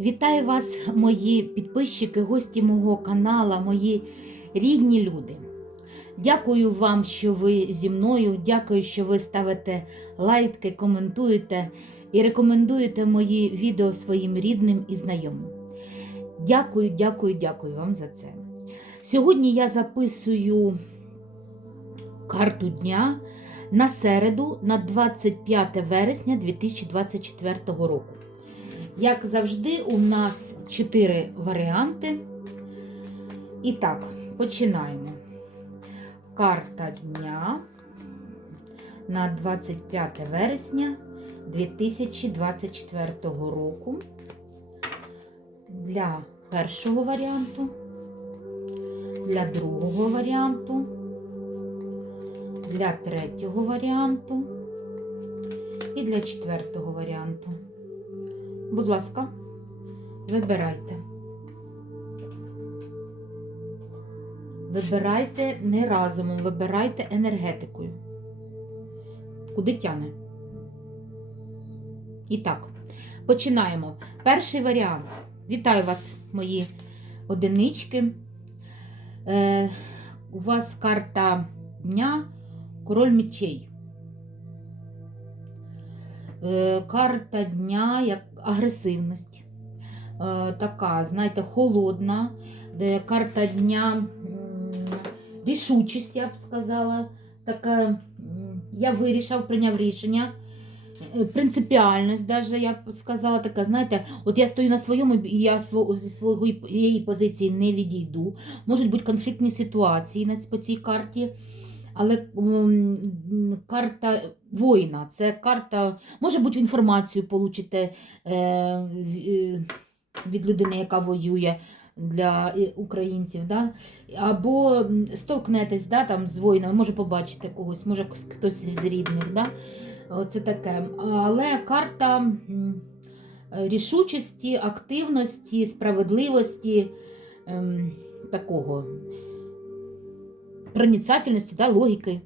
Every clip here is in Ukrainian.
Вітаю вас, мої підписчики, гості мого канала, мої рідні люди. Дякую вам, що ви зі мною. Дякую, що ви ставите лайки, коментуєте і рекомендуєте мої відео своїм рідним і знайомим. Дякую, дякую, дякую вам за це. Сьогодні я записую карту дня на середу, на 25 вересня 2024 року. Як завжди, у нас чотири варіанти. І так, починаємо. Карта дня на 25 вересня 2024 року. Для першого варіанту, для другого варіанту, для третього варіанту і для четвертого варіанту. Будь ласка, вибирайте. Вибирайте не разумом, вибирайте енергетикою. Куди тяне? І так, починаємо. Перший варіант. Вітаю вас, мої одинички. Е, у вас карта дня Король мечей. Е, карта дня як агресивність. Е, така, знаєте, холодна. Карта дня рішучість, я б сказала. Така, я вирішив, прийняв рішення. Е, Принципіальність, даже, я б сказала, така, знаєте, от я стою на своєму, і я зі своєї позиції не відійду. Можуть бути конфліктні ситуації по цій карті. Але карта воїна, це карта, може бути, інформацію получите е, е, від людини, яка воює для е, українців. Да? Або столкнетесь да, там, з воїнами, може побачите когось, може хтось з рідних. Да? Оце таке. Але карта рішучості, активності, справедливості, ем, такого проницательності, да, логіки.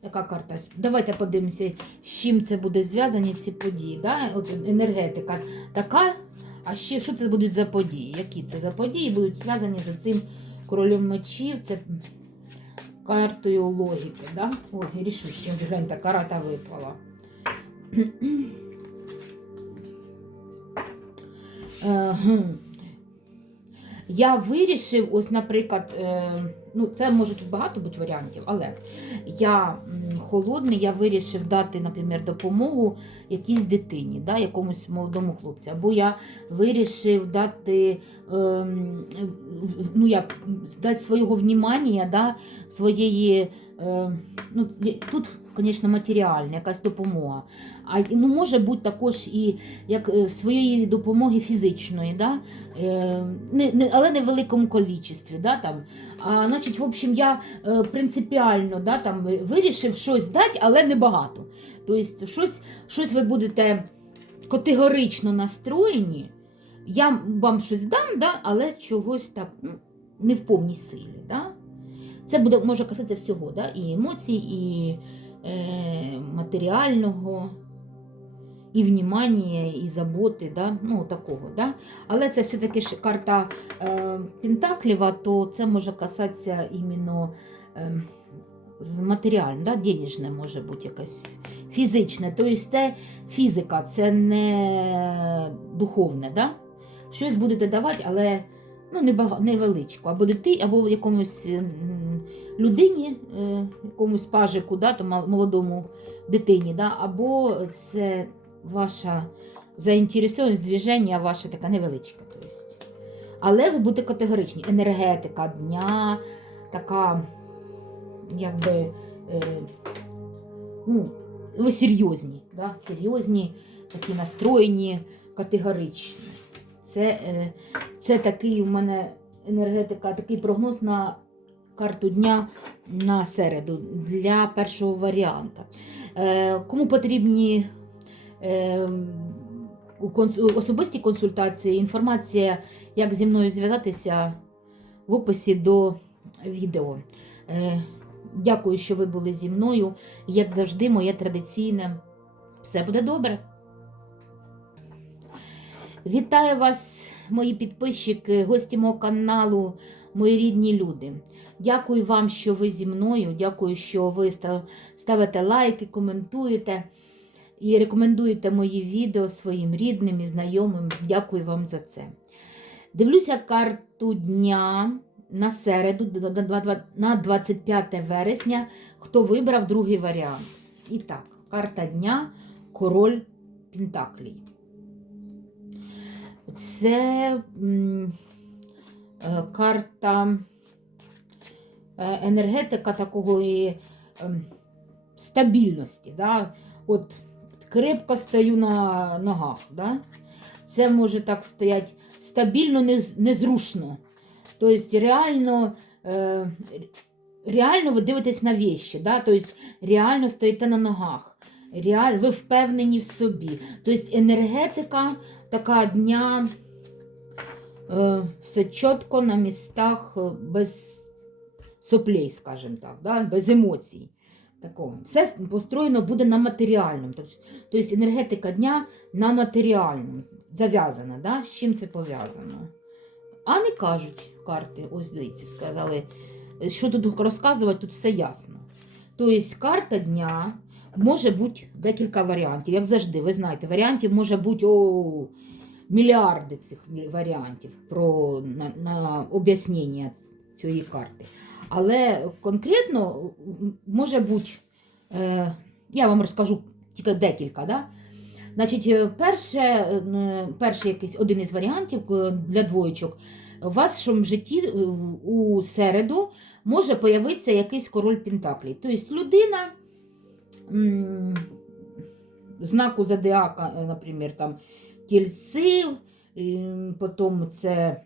Така карта. Давайте подивимося, з чим це буде зв'язані ці події. Да? От енергетика така. А ще що це будуть за події? Які це за події будуть зв'язані з цим королем мечів? Це картою логіки. Да? Ой, рішучі, гляньте, карата випала. Я вирішив, ось, наприклад, е, ну це може тут багато бути варіантів, але я холодний, я вирішив дати, наприклад, допомогу якійсь дитині, да, якомусь молодому хлопцю. Або я вирішив дати, ем, ну як, дати свого внімання, да, своєї, е, ну, тут, звісно, матеріальна якась допомога. А ну, може бути також і як е, своєї допомоги фізичної, да? е, не, не, але не в великому кількості. Да, там. А, значить, в общем, я е, принципіально да, там, вирішив щось дати, але не багато. Тобто, щось, щось ви будете категорично настроєні, я вам щось дам, да, але чогось так ну, не в повній силі. Да? Це буде, може касатися всього, да? і емоцій, і матеріального і внімання, і заботи, да? ну, такого. Да? Але це все-таки ж карта е, Пентакліва, то це може касатися іменно е, з матеріальним, да? денежне може бути якась фізичне. Тобто це фізика, це не духовне. Да? Щось будете давати, але ну, не невеличко. Або дитині, або якомусь людині, е, якомусь пажику, да? там, молодому дитині, да? або це ваша заінтересованість, движення ваша така невеличка. Тобто. Але ви будете категоричні. Енергетика дня, така, якби, е, ну, ви серйозні, да? серйозні, такі настроєні, категоричні. Це, е, це такий у мене енергетика, такий прогноз на карту дня на середу для першого варіанта. Е, кому потрібні е, особисті консультації, інформація, як зі мною зв'язатися в описі до відео. Е, Дякую, що ви були зі мною. Як завжди, моє традиційне. Все буде добре. Вітаю вас, мої підписчики, гості мого каналу, мої рідні люди. Дякую вам, що ви зі мною. Дякую, що ви ставите лайки, коментуєте і рекомендуєте мої відео своїм рідним і знайомим. Дякую вам за це. Дивлюся карту дня на середу, на 25 вересня. Хто вибрав другий варіант? І так, карта дня Король Пентаклій. Це карта е, енергетика такої ем, стабільності. Да? От крепко стою на ногах. Да? Це може так стоять стабільно, нез- незрушно. Тобто реально, е, реально ви дивитесь на вещі, да? тобто реально стоїте на ногах. Реаль, ви впевнені в собі. Тобто енергетика така дня, е, все чітко на містах, е, без соплей, скажімо так, да? без емоцій. Такого. Все построєно буде на матеріальному. Тобто енергетика дня на матеріальному зав'язана. Да? З чим це пов'язано? А не кажуть карти, ось дивіться, сказали, що тут розказувати, тут все ясно. Тобто карта дня може бути декілька варіантів. Як завжди, ви знаєте, варіантів може бути о, мільярди цих варіантів про, на, на об'яснення цієї карти. Але конкретно може бути, е, я вам розкажу тільки декілька. Да? Значить, е, перше, е, перший якийсь один із варіантів для двоєчок. У вашому житті у середу може появитися якийсь король Пентаклей. Тобто людина знаку зодіака, наприклад, там тільці, потім це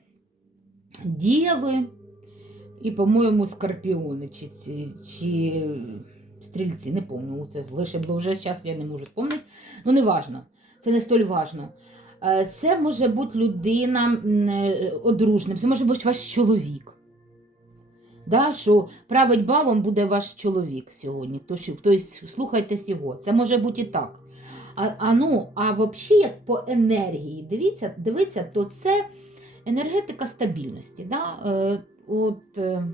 діви і, по-моєму, скорпіони чи, чи стрільці, не пам'ятаю, це вишибло вже час, я не можу спомнити. Ну, не важно, це не столь важно. Е, Це може бути людина е, одружним, це може бути ваш чоловік. Да, що править балом буде ваш чоловік сьогодні. Хто, тобто слухайтесь його. Це може бути і так. А, а ну, а взагалі, як по енергії, дивіться, дивіться, то це енергетика стабільності. Да? Е, от, е,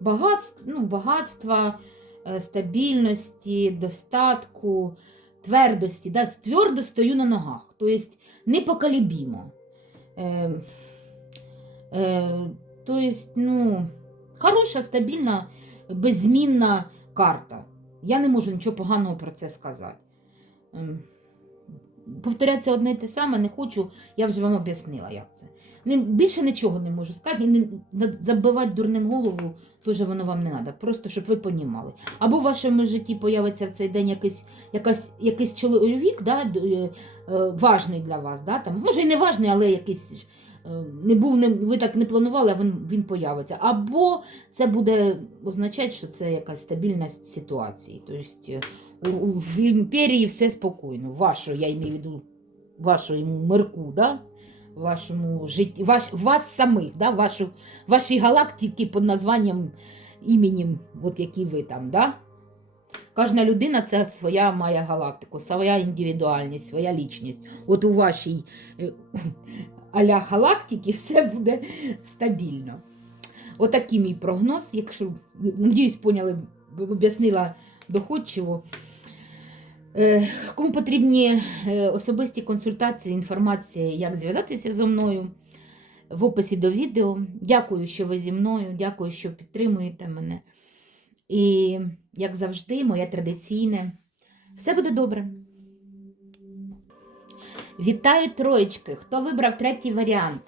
багатств, ну, багатства, е, стабільності, достатку, твердості. Да? Твердо стою на ногах. Тобто непоколебімо. Е, е, тобто, ну, хороша, стабільна, беззмінна карта. Я не можу нічого поганого про це сказати. Повторяться одне й те саме, не хочу, я вже вам об'яснила, як це. Більше нічого не можу сказати, і не забивати дурним голову, теж воно вам не треба. Просто щоб ви понімали. Або в вашому житті появиться в цей день якийсь, якась, якийсь чоловік, да, е, е, важний для вас. Да, там, може і не важний, але якийсь не був, не, ви так не планували, а він, він появиться. Або це буде означати, що це якась стабільність ситуації. Тобто е, в імперії все спокійно. Вашу, я маю в виду, вашому мирку, да? вашому житті, ваш, вас самих, да? Вашу, вашій галактики під названням іменем, от які ви там. Да? Кожна людина це своя має галактику, своя індивідуальність, своя лічність. От у вашій аля галактики все буде стабільно. Отакий мій прогноз. Якщо, надіюсь, поняли, об'яснила доходчиво. Е, Кому потрібні е, особисті консультації, інформація, як зв'язатися зі мною в описі до відео. Дякую, що ви зі мною, дякую, що підтримуєте мене. І, як завжди, моє традиційне. Все буде добре. Вітаю троєчки! Хто вибрав третій варіант?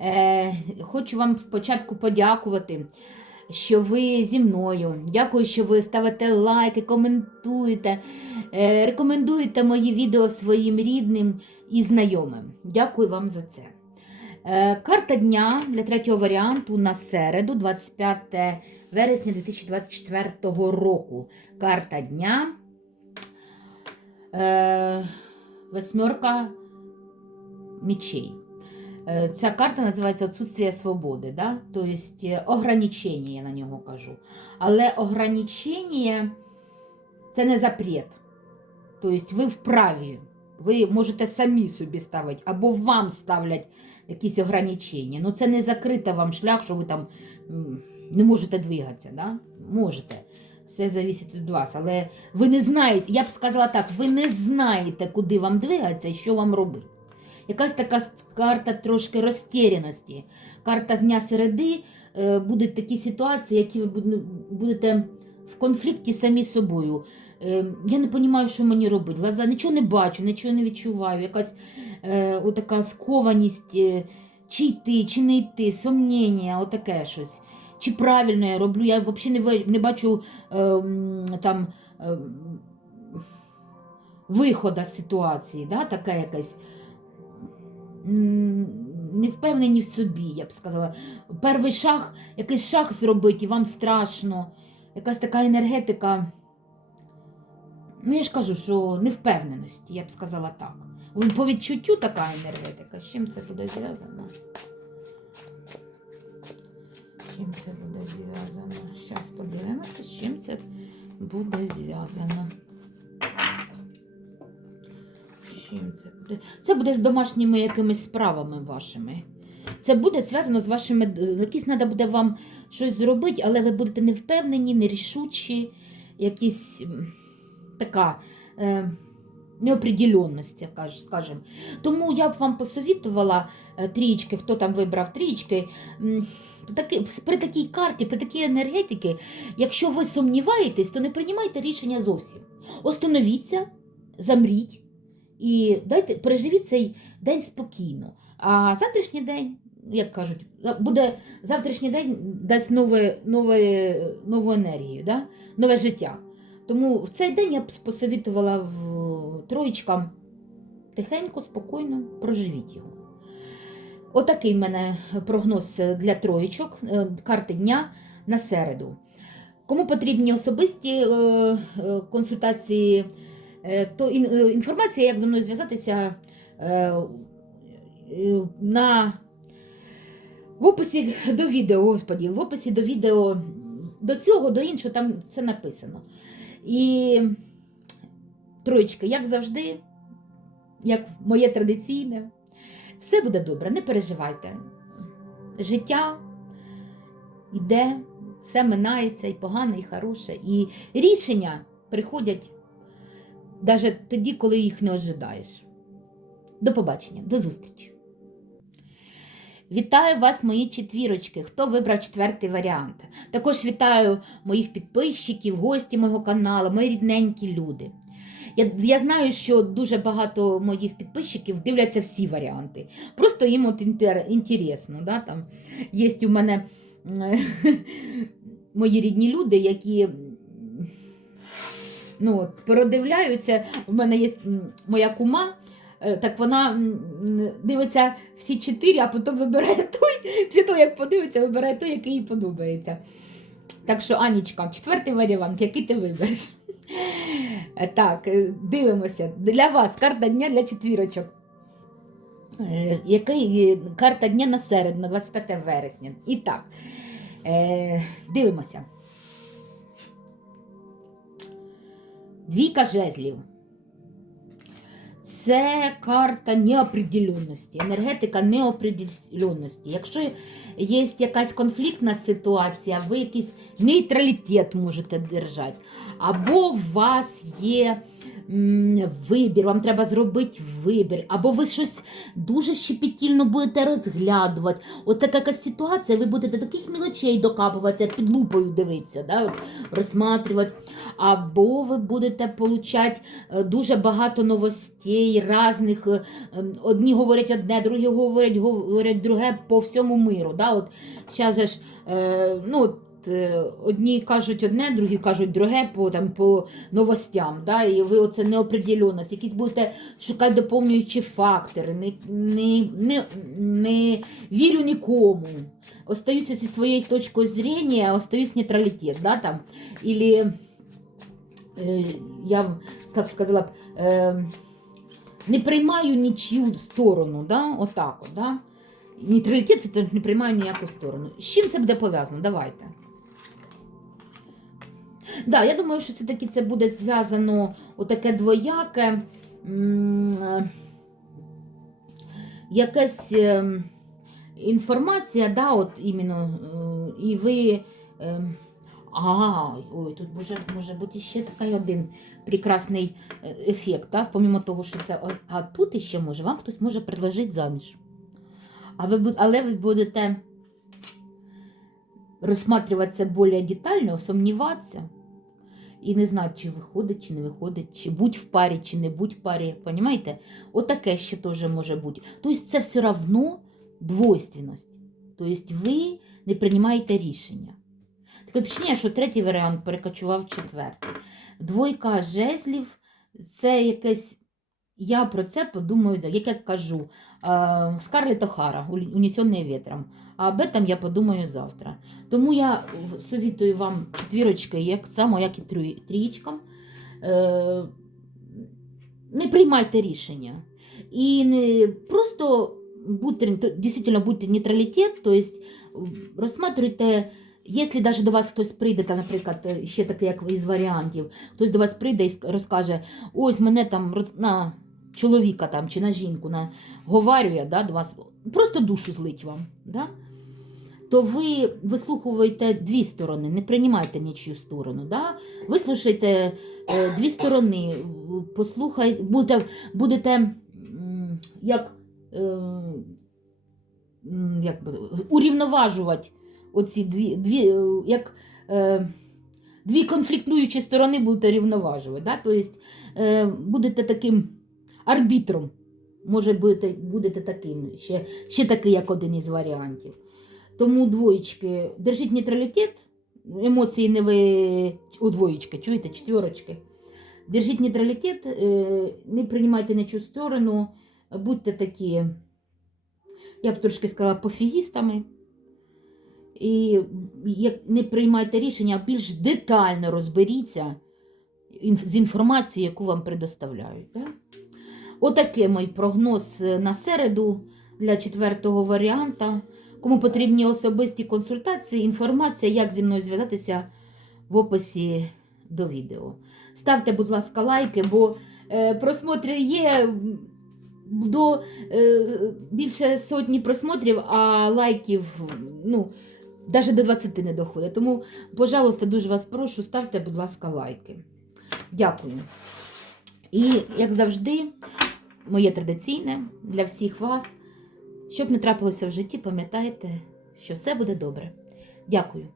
Е, хочу вам спочатку подякувати, що ви зі мною. Дякую, що ви ставите лайки, коментуєте, е, рекомендуєте мої відео своїм рідним і знайомим. Дякую вам за це. Е, карта дня для третього варіанту на середу, 25 вересня 2024 року. Карта дня. Е, восьмерка мечей. Е, Ця карта називається «Отсутствие свободи, да? тобто е, ограничення, я на нього кажу. Але ограничення це не запрет. Тобто ви вправі Ви можете самі собі ставити, або вам ставлять якісь ограничення. Ну це не закрита вам шлях, що ви там не можете двигатися. Да? Можете. Все залежить від вас. Але ви не знаєте, я б сказала так, ви не знаєте, куди вам двигатися і що вам робити. Якась така карта трошки розтіряності. Карта дня середи е, будуть такі ситуації, які ви будете в конфлікті самі з собою. Е, я не розумію, що мені робити. Глаза нічого не бачу, нічого не відчуваю. Якась е, отака скованість, е, чи йти, чи не йти, сумніння, отаке щось. Чи правильно я роблю, я взагалі не, бачу е, там е, виходу з ситуації, да? така якась. Не впевнені в собі, я б сказала. Перший шаг, якийсь шаг зробити, і вам страшно. Якась така енергетика. Ну, я ж кажу, що невпевненості, я б сказала так. По відчуттю така енергетика. З чим це буде зв'язано? Чим це буде зв'язано? Зараз подивимося, з чим це буде зв'язано. Чим це буде? Це буде з домашніми якимись справами вашими. Це буде зв'язано з вашими. Якісь треба буде вам щось зробити, але ви будете невпевнені, нерішучі, якісь така е, каж- скажем. Тому я б вам посовітувала е, трічки, хто там вибрав трічки. при такій карті, при такій енергетиці, якщо ви сумніваєтесь, то не приймайте рішення зовсім. Остановіться, замріть і дайте, переживіть цей день спокійно. А завтрашній день, як кажуть, буде завтрашній день дасть нове, нове, нову енергію, да? нове життя. Тому в цей день я б посовітувала троєчкам тихенько, спокійно проживіть його. Отакий в мене прогноз для троєчок, е, карти дня на середу. Кому потрібні особисті е, е, консультації, то інформація, як зі мною зв'язатися на в описі до відео, господі, в описі до відео до цього, до іншого, там це написано. І троєчка, як завжди, як моє традиційне, все буде добре, не переживайте. Життя йде, все минається, і погане, і хороше. І рішення приходять навіть тоді, коли їх не ожидаєш. До побачення, до зустрічі. Вітаю вас, мої четвірочки, хто вибрав четвертий варіант. Також вітаю моїх підписчиків, гості мого каналу, мої рідненькі люди. Я, я знаю, що дуже багато моїх підписчиків дивляться всі варіанти. Просто їм от інтер, інтересно. Да? Там є у мене мої рідні люди, які ну, передивляються. У мене є моя кума. е, Так вона дивиться всі чотири, а потім вибирає той, після того, як подивиться, вибирає той, який їй подобається. Так що, Анічка, четвертий варіант, який ти вибереш? Е, Так, е, дивимося. Для вас карта дня для четвірочок. Е, Який карта дня на середу, на 25 вересня. І так, дивимося. Двійка жезлів. Це карта неопределенності, енергетика неопределенності. Якщо є якась конфліктна ситуація, ви якийсь нейтралітет можете держати, або у вас є вибір, вам треба зробити вибір, або ви щось дуже щепетільно будете розглядувати. От така ситуація, ви будете таких мілочей докапуватися, під лупою дивитися, да, от, розсматривати. Або ви будете получати е, дуже багато новостей, різних. е, ем, Одні говорять одне, другі говорять, говорять друге по всьому миру. Да? От, щас же ж, е, ну, е, одні кажуть одне, другі кажуть друге по, там, по новостям. Да? І ви оце неопределеність, якісь будете шукати доповнюючі фактори, не, не, не, не вірю нікому. Остаюся зі своєю точкою зрення, остаюсь нейтралітет. Да? Там, или, е, я так сказала, б, е, не приймаю нічию сторону, да? отак да? Нейтралітет це не приймаю ніяку сторону. З чим це буде пов'язано? Давайте. Да, я думаю, що все-таки це буде зв'язано отаке двояке. е, якась е, інформація, да, от іменно, е, і ви. а, ой, тут може, може бути ще такий один прекрасний ефект, да? помимо того, що це. А тут ще може, вам хтось може предложити заміж. А ви, але ви будете розсматривати це більш детально, сумніватися і не знати, чи виходить, чи не виходить, чи будь в парі, чи не будь в парі. Понімаєте? Отаке ще теж може бути. Тобто це все одно двойственність. Тобто ви не приймаєте рішення. Таке впечатлення, що третій варіант перекочував четвертий. Двойка жезлів це якесь. Я про це подумаю, як я кажу. е, Скарлетт Охара, унесенные ветром. А об этом я подумаю завтра. Тому я совітую вам четвірочки, як само, як і трі- трієчкам. Е, Не приймайте рішення. І не просто будьте, дійсно будьте нейтралітет, то есть розсматривайте, якщо навіть до вас хтось прийде, там, наприклад, ще таке, як із варіантів, хтось до вас прийде і розкаже, ось мене там на чоловіка там, чи на жінку наговарює да, до вас, просто душу злить вам. Да? То ви вислуховуєте дві сторони, не приймайте нічию сторону. Да? Вислухайте е, дві сторони, послухайте, будете, будете як, е, як урівноважувати оці дві, дві, е, як, дві конфліктуючі сторони будете рівноважувати. Да? Тобто будете таким арбітром. Може, будете, будете таким, ще, ще такий, як один із варіантів. Тому двоєчки, держіть нейтралітет, емоції не ви у двоєчки, чуєте, четверочки. Держіть нейтралітет, е, не приймайте нічу сторону, будьте такі, я б трошки сказала, пофігістами. І не приймайте рішення, а більш детально розберіться з інформацією, яку вам предоставляють. Да? Отакий мій прогноз е, на середу для четвертого варіанта. Кому потрібні особисті консультації, інформація, як зі мною зв'язатися в описі до відео. Ставте, будь ласка, лайки, бо е, просмотри є до е, більше сотні просмотрів, а лайків ну, навіть до 20 не доходить. Тому, пожалуйста, дуже вас прошу, ставте, будь ласка, лайки. Дякую. І, як завжди, моє традиційне для всіх вас. Щоб не трапилося в житті, пам'ятайте, що все буде добре. Дякую.